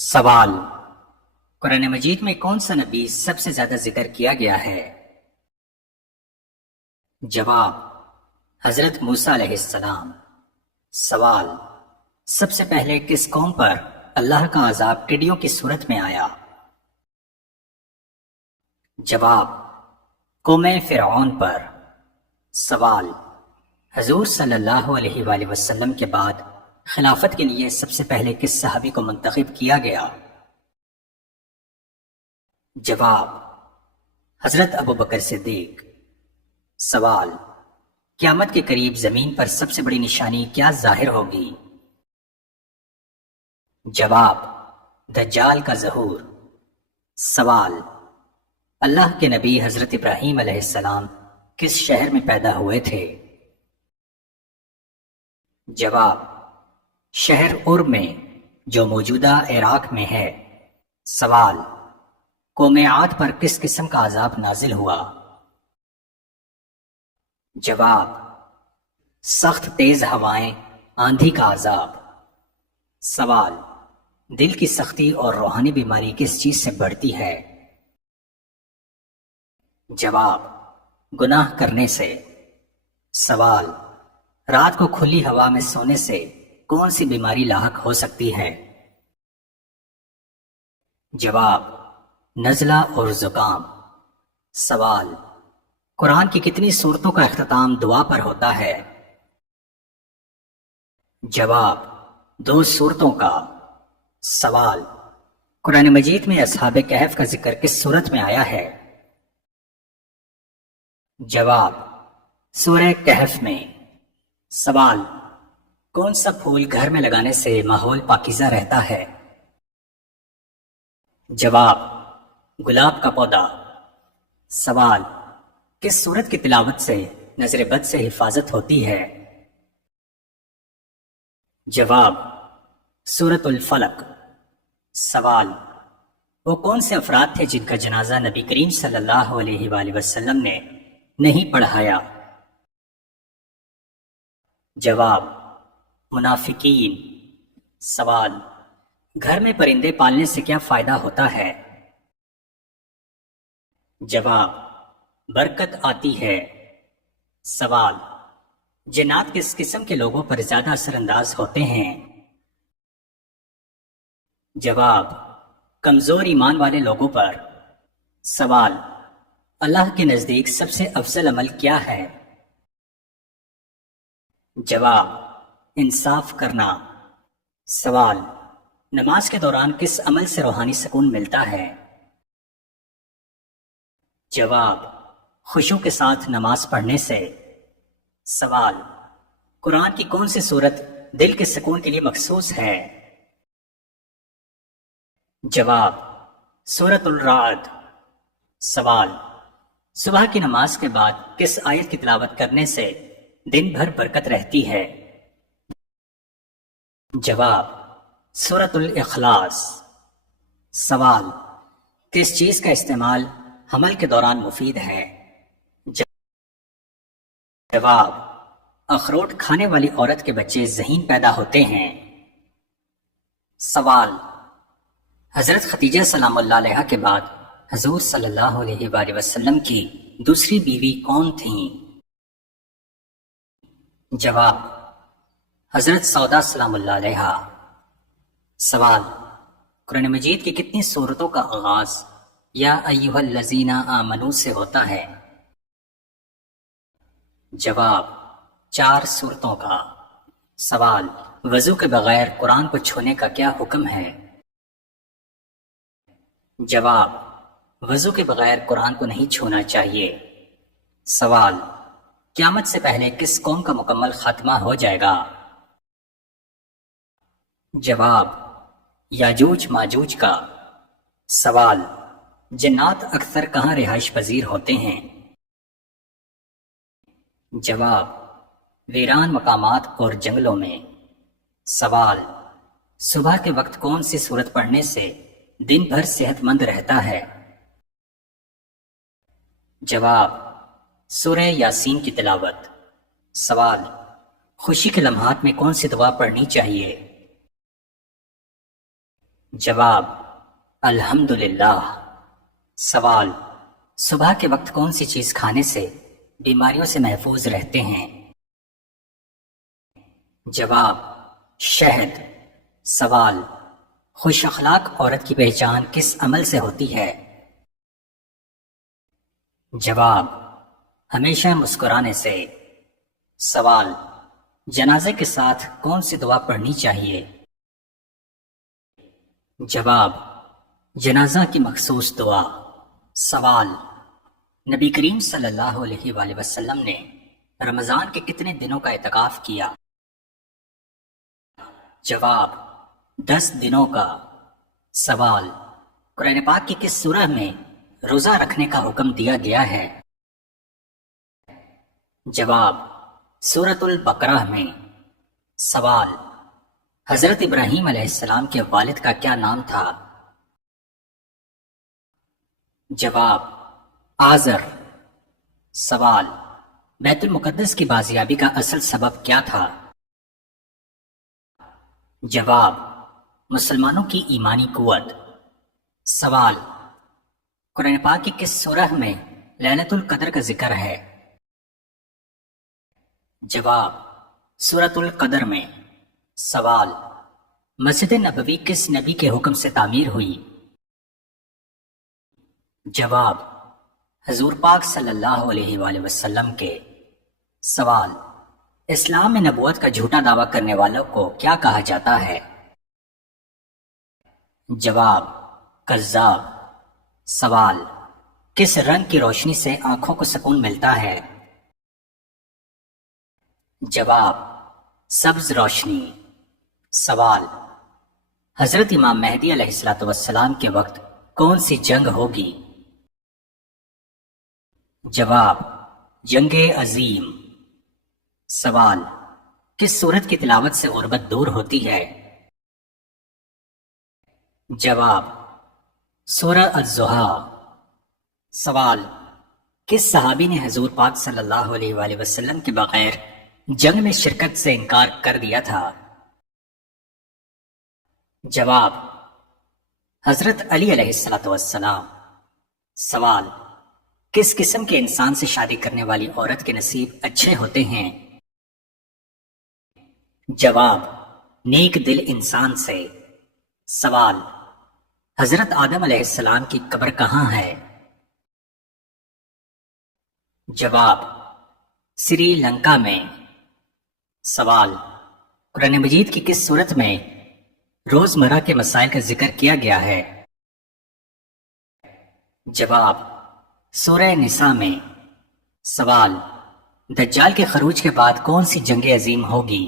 سوال: قرآن مجید میں کون سا نبی سب سے زیادہ ذکر کیا گیا ہے؟ جواب: حضرت موسیٰ علیہ السلام۔ سوال: سب سے پہلے کس قوم پر اللہ کا عذاب ٹڈیوں کی صورت میں آیا؟ جواب: قوم فرعون پر۔ سوال: حضور صلی اللہ علیہ وآلہ وسلم کے بعد خلافت کے لیے سب سے پہلے کس صحابی کو منتخب کیا گیا؟ جواب: حضرت ابو بکر صدیق۔ سوال: قیامت کے قریب زمین پر سب سے بڑی نشانی کیا ظاہر ہوگی؟ جواب: دجال کا ظہور۔ سوال: اللہ کے نبی حضرت ابراہیم علیہ السلام کس شہر میں پیدا ہوئے تھے؟ جواب: شہر ار میں، جو موجودہ عراق میں ہے۔ سوال: قوم عاد پر کس قسم کا عذاب نازل ہوا؟ جواب: سخت تیز ہوائیں، آندھی کا عذاب۔ سوال: دل کی سختی اور روحانی بیماری کس چیز سے بڑھتی ہے؟ جواب: گناہ کرنے سے۔ سوال: رات کو کھلی ہوا میں سونے سے کون سی بیماری لاحق ہو سکتی ہے؟ جواب: نزلہ اور زکام۔ سوال: قرآن کی کتنی سورتوں کا اختتام دعا پر ہوتا ہے؟ جواب: 2 سورتوں کا۔ سوال: قرآن مجید میں اصحاب کہف کا ذکر کس سورت میں آیا ہے؟ جواب: سورہ کہف میں۔ سوال: کون سا پھول گھر میں لگانے سے ماحول پاکیزہ رہتا ہے؟ جواب: گلاب کا پودا۔ سوال: کس سورت کی تلاوت سے نظر بد سے حفاظت ہوتی ہے؟ جواب: سورۃ الفلق۔ سوال: وہ کون سے افراد تھے جن کا جنازہ نبی کریم صلی اللہ علیہ وآلہ وسلم نے نہیں پڑھایا؟ جواب: منافقین۔ سوال: گھر میں پرندے پالنے سے کیا فائدہ ہوتا ہے؟ جواب: برکت آتی ہے۔ سوال: جنات کس قسم کے لوگوں پر زیادہ اثر انداز ہوتے ہیں؟ جواب: کمزور ایمان والے لوگوں پر۔ سوال: اللہ کے نزدیک سب سے افضل عمل کیا ہے؟ جواب: انصاف کرنا۔ سوال: نماز کے دوران کس عمل سے روحانی سکون ملتا ہے؟ جواب: خشوع کے ساتھ نماز پڑھنے سے۔ سوال: قرآن کی کون سی صورت دل کے سکون کے لیے مخصوص ہے؟ جواب: سورۃ الرعد۔ سوال: صبح کی نماز کے بعد کس آیت کی تلاوت کرنے سے دن بھر برکت رہتی ہے؟ جواب: سورۃ الاخلاص۔ سوال: کس چیز کا استعمال حمل کے دوران مفید ہے؟ جواب: اخروٹ کھانے والی عورت کے بچے ذہین پیدا ہوتے ہیں۔ سوال: حضرت خدیجہ سلام اللہ علیہا کے بعد حضور صلی اللہ علیہ وآلہ وسلم کی دوسری بیوی کون تھیں؟ جواب: حضرت سودا سلام اللہ علیہا۔ سوال: قرآن مجید کی کتنی سورتوں کا آغاز یا ایھا الذین آمنوا سے ہوتا ہے؟ جواب: 4 سورتوں کا۔ سوال: وضو کے بغیر قرآن کو چھونے کا کیا حکم ہے؟ جواب: وضو کے بغیر قرآن کو نہیں چھونا چاہیے۔ سوال: قیامت سے پہلے کس قوم کا مکمل خاتمہ ہو جائے گا؟ جواب: یاجوج ماجوج کا۔ سوال: جنات اکثر کہاں رہائش پذیر ہوتے ہیں؟ جواب: ویران مقامات اور جنگلوں میں۔ سوال: صبح کے وقت کون سی سورت پڑھنے سے دن بھر صحت مند رہتا ہے؟ جواب: سورہ یاسین کی تلاوت۔ سوال: خوشی کے لمحات میں کون سی دعا پڑھنی چاہیے؟ جواب: الحمدللہ۔ سوال: صبح کے وقت کون سی چیز کھانے سے بیماریوں سے محفوظ رہتے ہیں؟ جواب: شہد۔ سوال: خوش اخلاق عورت کی پہچان کس عمل سے ہوتی ہے؟ جواب: ہمیشہ مسکرانے سے۔ سوال: جنازے کے ساتھ کون سی دعا پڑھنی چاہیے؟ جواب: جنازہ کی مخصوص دعا۔ سوال: نبی کریم صلی اللہ علیہ وآلہ وسلم نے رمضان کے کتنے دنوں کا اعتکاف کیا؟ جواب: 10 دنوں کا۔ سوال: قرآن پاک کی کس سورہ میں روزہ رکھنے کا حکم دیا گیا ہے؟ جواب: سورۃ البقرہ میں۔ سوال: حضرت ابراہیم علیہ السلام کے والد کا کیا نام تھا؟ جواب: آزر۔ سوال: بیت المقدس کی بازیابی کا اصل سبب کیا تھا؟ جواب: مسلمانوں کی ایمانی قوت۔ سوال: قرآن پاک کی کس سورہ میں لیلۃ القدر کا ذکر ہے؟ جواب: سورۃ القدر میں۔ سوال: مسجد نبوی کس نبی کے حکم سے تعمیر ہوئی؟ جواب: حضور پاک صلی اللہ علیہ وآلہ وسلم کے۔ سوال: اسلام میں نبوت کا جھوٹا دعویٰ کرنے والوں کو کیا کہا جاتا ہے؟ جواب: کذاب۔ سوال: کس رنگ کی روشنی سے آنکھوں کو سکون ملتا ہے؟ جواب: سبز روشنی۔ سوال: حضرت امام مہدی علیہ السلام کے وقت کون سی جنگ ہوگی؟ جواب: جنگ عظیم۔ سوال: کس سورت کی تلاوت سے غربت دور ہوتی ہے؟ جواب: سورہ الضحیٰ۔ سوال: کس صحابی نے حضور پاک صلی اللہ علیہ وآلہ وسلم کے بغیر جنگ میں شرکت سے انکار کر دیا تھا؟ جواب: حضرت علی علیہ السلام۔ سوال: کس قسم کے انسان سے شادی کرنے والی عورت کے نصیب اچھے ہوتے ہیں؟ جواب: نیک دل انسان سے۔ سوال: حضرت آدم علیہ السلام کی قبر کہاں ہے؟ جواب: سری لنکا میں۔ سوال: قرآن مجید کی کس سورت میں روزمرہ کے مسائل کا ذکر کیا گیا ہے؟ جواب: سورہ نساء میں۔ سوال: دجال کے خروج کے بعد کون سی جنگ عظیم ہوگی؟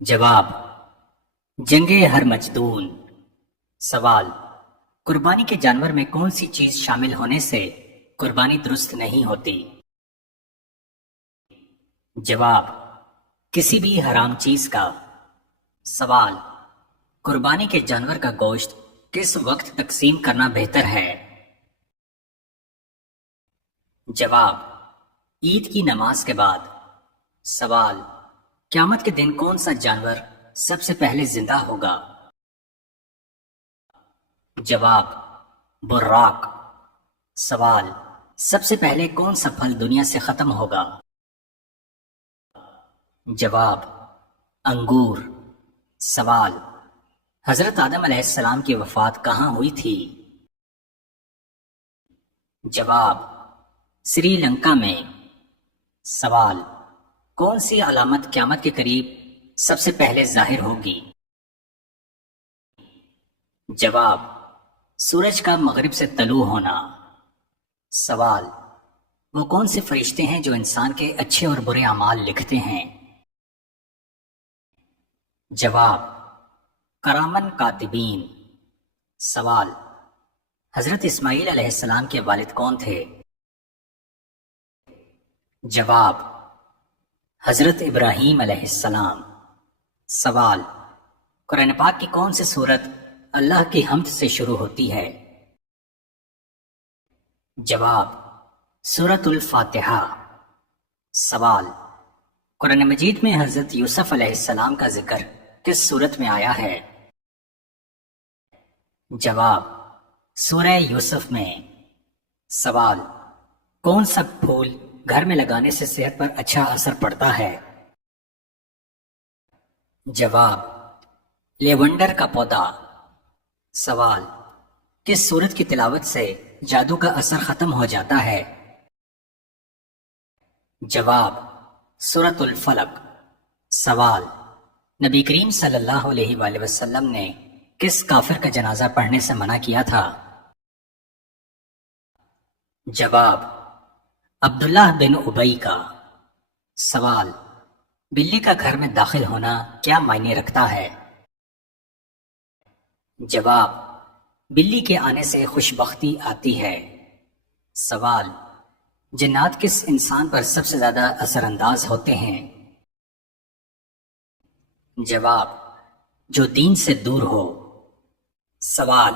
جواب: جنگ ہرمجدون۔ سوال: قربانی کے جانور میں کون سی چیز شامل ہونے سے قربانی درست نہیں ہوتی؟ جواب: کسی بھی حرام چیز کا۔ سوال: قربانی کے جانور کا گوشت کس وقت تقسیم کرنا بہتر ہے؟ جواب: عید کی نماز کے بعد۔ سوال: قیامت کے دن کون سا جانور سب سے پہلے زندہ ہوگا؟ جواب: براق۔ سوال: سب سے پہلے کون سا پھل دنیا سے ختم ہوگا؟ جواب: انگور۔ سوال: حضرت آدم علیہ السلام کی وفات کہاں ہوئی تھی؟ جواب: سری لنکا میں۔ سوال: کون سی علامت قیامت کے قریب سب سے پہلے ظاہر ہوگی؟ جواب: سورج کا مغرب سے طلوع ہونا۔ سوال: وہ کون سے فرشتے ہیں جو انسان کے اچھے اور برے اعمال لکھتے ہیں؟ جواب: کرامن کاتبین۔ سوال: حضرت اسماعیل علیہ السلام کے والد کون تھے؟ جواب: حضرت ابراہیم علیہ السلام۔ سوال: قرآن پاک کی کون سی سورت اللہ کی حمد سے شروع ہوتی ہے؟ جواب: سورۃ الفاتحہ۔ سوال: قرآن مجید میں حضرت یوسف علیہ السلام کا ذکر کس سورت میں آیا ہے؟ جواب سورہ یوسف میں۔ سوال کون سا پھول گھر میں لگانے سے صحت پر اچھا اثر پڑتا ہے؟ جواب لیونڈر کا پودا۔ سوال کس سورت کی تلاوت سے جادو کا اثر ختم ہو جاتا ہے؟ جواب سورۃ الفلق۔ سوال نبی کریم صلی اللہ علیہ وآلہ وسلم نے کس کافر کا جنازہ پڑھنے سے منع کیا تھا؟ جواب عبداللہ بن ابی کا۔ سوال بلی کا گھر میں داخل ہونا کیا معنی رکھتا ہے؟ جواب بلی کے آنے سے خوشبختی آتی ہے۔ سوال جنات کس انسان پر سب سے زیادہ اثر انداز ہوتے ہیں؟ جواب جو دین سے دور ہو۔ سوال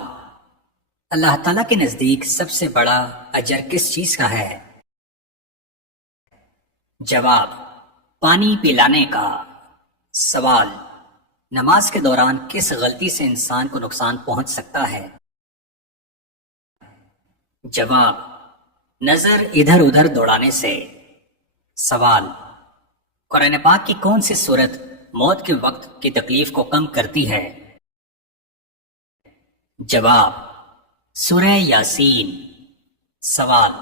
اللہ تعالیٰ کے نزدیک سب سے بڑا اجر کس چیز کا ہے؟ جواب پانی پلانے کا۔ سوال نماز کے دوران کس غلطی سے انسان کو نقصان پہنچ سکتا ہے؟ جواب نظر ادھر ادھر دوڑانے سے۔ سوال قرآن پاک کی کون سی سورت موت کے وقت کی تکلیف کو کم کرتی ہے؟ جواب سورہ یاسین۔ سوال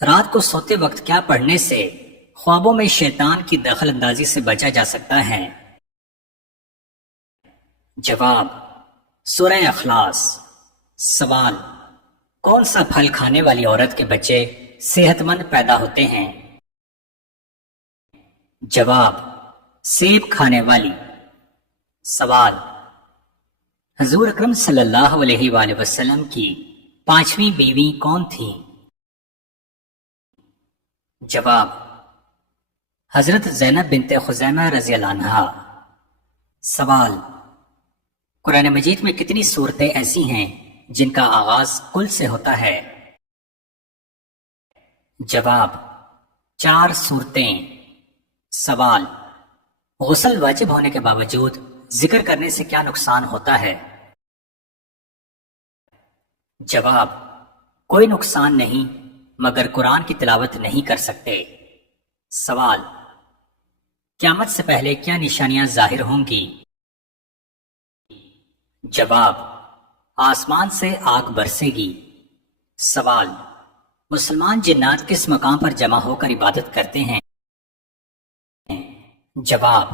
رات کو سوتے وقت کیا پڑھنے سے خوابوں میں شیطان کی دخل اندازی سے بچا جا سکتا ہے؟ جواب سورہ اخلاص۔ سوال کون سا پھل کھانے والی عورت کے بچے صحت مند پیدا ہوتے ہیں؟ جواب سیب کھانے والی۔ سوال حضور اکرم صلی اللہ علیہ وآلہ وسلم کی 5ویں بیوی کون تھی؟ جواب حضرت زینب بنت خزیمہ رضی اللہ عنہا۔ سوال قرآن مجید میں کتنی صورتیں ایسی ہیں جن کا آغاز کل سے ہوتا ہے؟ جواب 4 صورتیں۔ سوال غسل واجب ہونے کے باوجود ذکر کرنے سے کیا نقصان ہوتا ہے؟ جواب کوئی نقصان نہیں مگر قرآن کی تلاوت نہیں کر سکتے۔ سوال قیامت سے پہلے کیا نشانیاں ظاہر ہوں گی؟ جواب آسمان سے آگ برسے گی۔ سوال مسلمان جنات کس مقام پر جمع ہو کر عبادت کرتے ہیں؟ جواب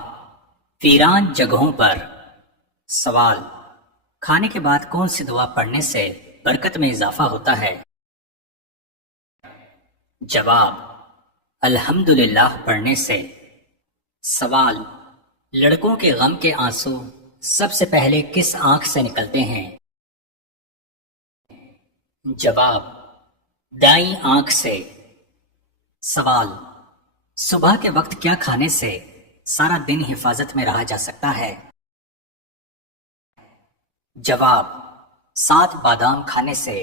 ویران جگہوں پر۔ سوال کھانے کے بعد کون سی دعا پڑھنے سے برکت میں اضافہ ہوتا ہے؟ جواب الحمدللہ پڑھنے سے۔ سوال لڑکوں کے غم کے آنسو سب سے پہلے کس آنکھ سے نکلتے ہیں؟ جواب دائیں آنکھ سے۔ سوال صبح کے وقت کیا کھانے سے سارا دن حفاظت میں رہا جا سکتا ہے؟ جواب 7 بادام کھانے سے۔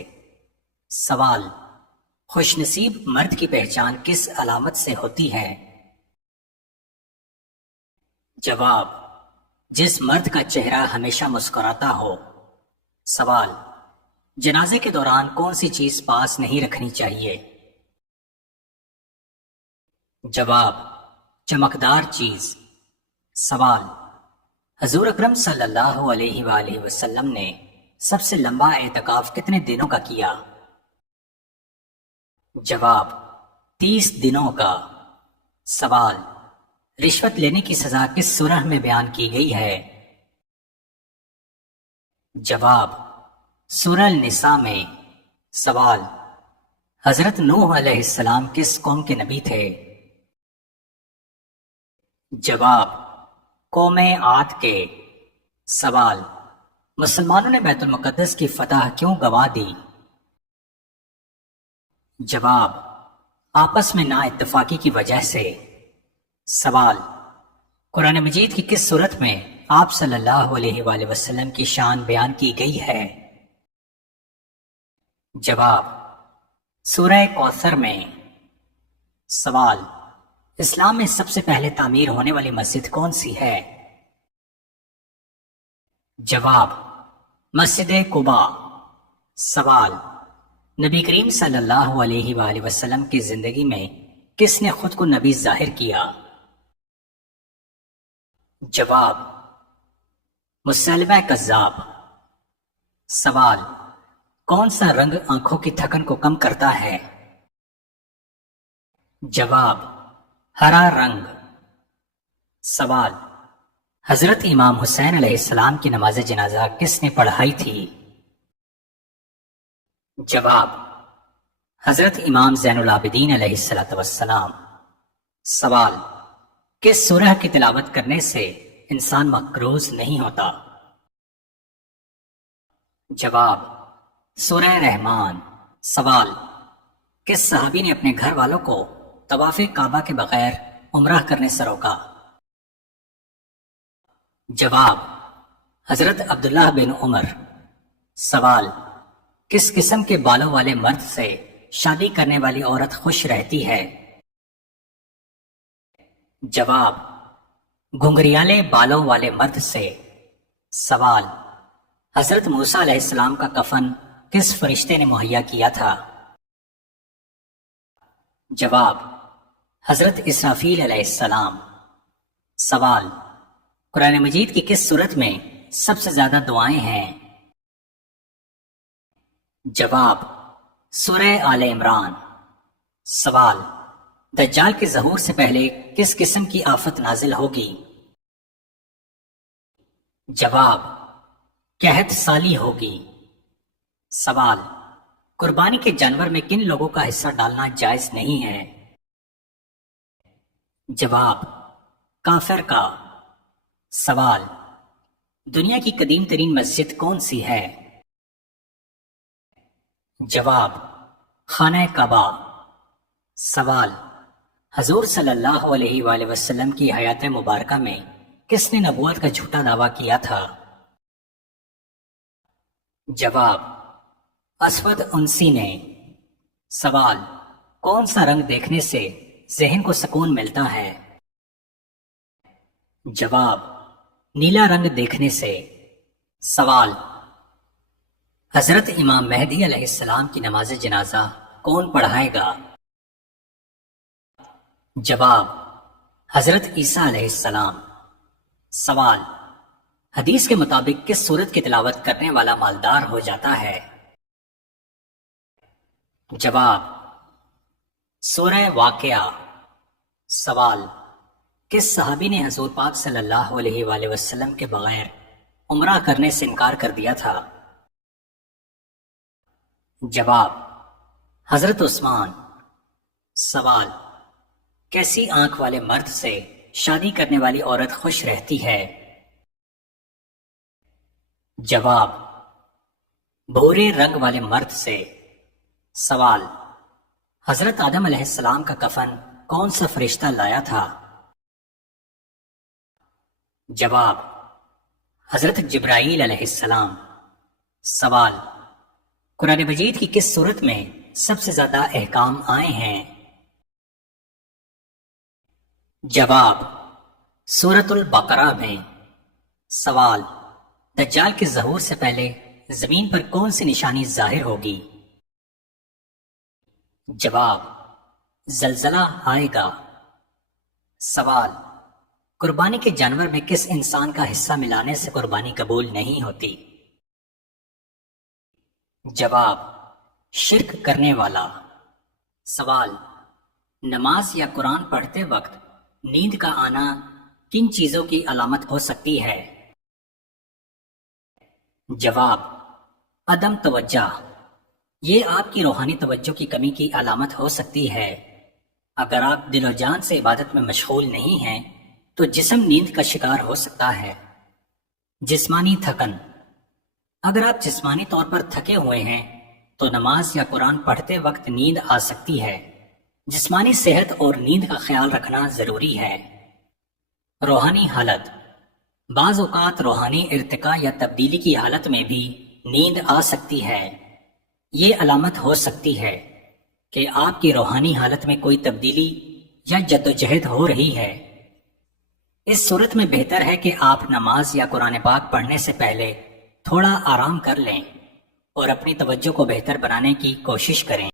سوال خوش نصیب مرد کی پہچان کس علامت سے ہوتی ہے؟ جواب جس مرد کا چہرہ ہمیشہ مسکراتا ہو۔ سوال جنازے کے دوران کون سی چیز پاس نہیں رکھنی چاہیے؟ جواب چمکدار چیز۔ سوال حضور اکرم صلی اللہ علیہ وآلہ وسلم نے سب سے لمبا اعتکاف کتنے دنوں کا کیا؟ جواب 30 دنوں کا۔ سوال رشوت لینے کی سزا کس سورہ میں بیان کی گئی ہے؟ جواب سورہ النساء میں۔ سوال حضرت نوح علیہ السلام کس قوم کے نبی تھے؟ جواب قوم عاد کے۔ سوال مسلمانوں نے بیت المقدس کی فتح کیوں گوا دی؟ جواب آپس میں نا اتفاقی کی وجہ سے۔ سوال قرآن مجید کی کس صورت میں آپ صلی اللہ علیہ وآلہ وسلم کی شان بیان کی گئی ہے؟ جواب سورہ کوثر میں۔ سوال اسلام میں سب سے پہلے تعمیر ہونے والی مسجد کون سی ہے؟ جواب مسجد قباء۔ سوال: نبی کریم صلی اللہ علیہ وآلہ وسلم کی زندگی میں کس نے خود کو نبی ظاہر کیا؟ جواب: مسلمہ کذاب۔ سوال: کون سا رنگ آنکھوں کی تھکن کو کم کرتا ہے؟ جواب: ہرا رنگ۔ سوال: حضرت امام حسین علیہ السلام کی نماز جنازہ کس نے پڑھائی تھی؟ جواب: حضرت امام زین العابدین علیہ السلام۔ سوال: کس سورہ کی تلاوت کرنے سے انسان مقروض نہیں ہوتا؟ جواب: سورہ رحمان۔ سوال: کس صحابی نے اپنے گھر والوں کو طواف کعبہ کے بغیر عمرہ کرنے سے روکا؟ جواب: حضرت عبداللہ بن عمر۔ سوال: کس قسم کے بالوں والے مرد سے شادی کرنے والی عورت خوش رہتی ہے؟ جواب: گھنگریالے بالوں والے مرد سے۔ سوال: حضرت موسیٰ علیہ السلام کا کفن کس فرشتے نے مہیا کیا تھا؟ جواب: حضرت اسرافیل علیہ السلام۔ سوال: قرآن مجید کی کس سورت میں سب سے زیادہ دعائیں ہیں؟ جواب: سورہ آل عمران۔ سوال: دجال کے ظہور سے پہلے کس قسم کی آفت نازل ہوگی؟ جواب: قحط سالی ہوگی۔ سوال: قربانی کے جانور میں کن لوگوں کا حصہ ڈالنا جائز نہیں ہے؟ جواب: کافر کا۔ سوال: دنیا کی قدیم ترین مسجد کون سی ہے؟ جواب: خانہ کعبہ۔ سوال: حضور صلی اللہ علیہ وآلہ وسلم کی حیات مبارکہ میں کس نے نبوت کا جھوٹا دعویٰ کیا تھا؟ جواب: اسود انسی نے۔ سوال: کون سا رنگ دیکھنے سے ذہن کو سکون ملتا ہے؟ جواب: نیلا رنگ دیکھنے سے۔ سوال: حضرت امام مہدی علیہ السلام کی نماز جنازہ کون پڑھائے گا؟ جواب: حضرت عیسیٰ علیہ السلام۔ سوال: حدیث کے مطابق کس سورت کی تلاوت کرنے والا مالدار ہو جاتا ہے؟ جواب: سورہ واقعہ۔ سوال: کس صحابی نے حضور پاک صلی اللہ علیہ وآلہ وسلم کے بغیر عمرہ کرنے سے انکار کر دیا تھا؟ جواب: حضرت عثمان۔ سوال: کیسی آنکھ والے مرد سے شادی کرنے والی عورت خوش رہتی ہے؟ جواب: بھورے رنگ والے مرد سے۔ سوال: حضرت آدم علیہ السلام کا کفن کون سا فرشتہ لایا تھا؟ جواب: حضرت جبرائیل علیہ السلام۔ سوال: قرآن مجید کی کس سورت میں سب سے زیادہ احکام آئے ہیں؟ جواب: سورۃ البقرہ میں۔ سوال: دجال کے ظہور سے پہلے زمین پر کون سی نشانی ظاہر ہوگی؟ جواب: زلزلہ آئے گا۔ سوال: قربانی کے جانور میں کس انسان کا حصہ ملانے سے قربانی قبول نہیں ہوتی؟ جواب: شرک کرنے والا۔ سوال: نماز یا قرآن پڑھتے وقت نیند کا آنا کن چیزوں کی علامت ہو سکتی ہے؟ جواب: عدم توجہ۔ یہ آپ کی روحانی توجہ کی کمی کی علامت ہو سکتی ہے۔ اگر آپ دل و جان سے عبادت میں مشغول نہیں ہیں تو جسم نیند کا شکار ہو سکتا ہے۔ جسمانی تھکن: اگر آپ جسمانی طور پر تھکے ہوئے ہیں تو نماز یا قرآن پڑھتے وقت نیند آ سکتی ہے۔ جسمانی صحت اور نیند کا خیال رکھنا ضروری ہے۔ روحانی حالت: بعض اوقات روحانی ارتقاء یا تبدیلی کی حالت میں بھی نیند آ سکتی ہے۔ یہ علامت ہو سکتی ہے کہ آپ کی روحانی حالت میں کوئی تبدیلی یا جدوجہد ہو رہی ہے۔ اس صورت میں بہتر ہے کہ آپ نماز یا قرآن پاک پڑھنے سے پہلے تھوڑا آرام کر لیں اور اپنی توجہ کو بہتر بنانے کی کوشش کریں۔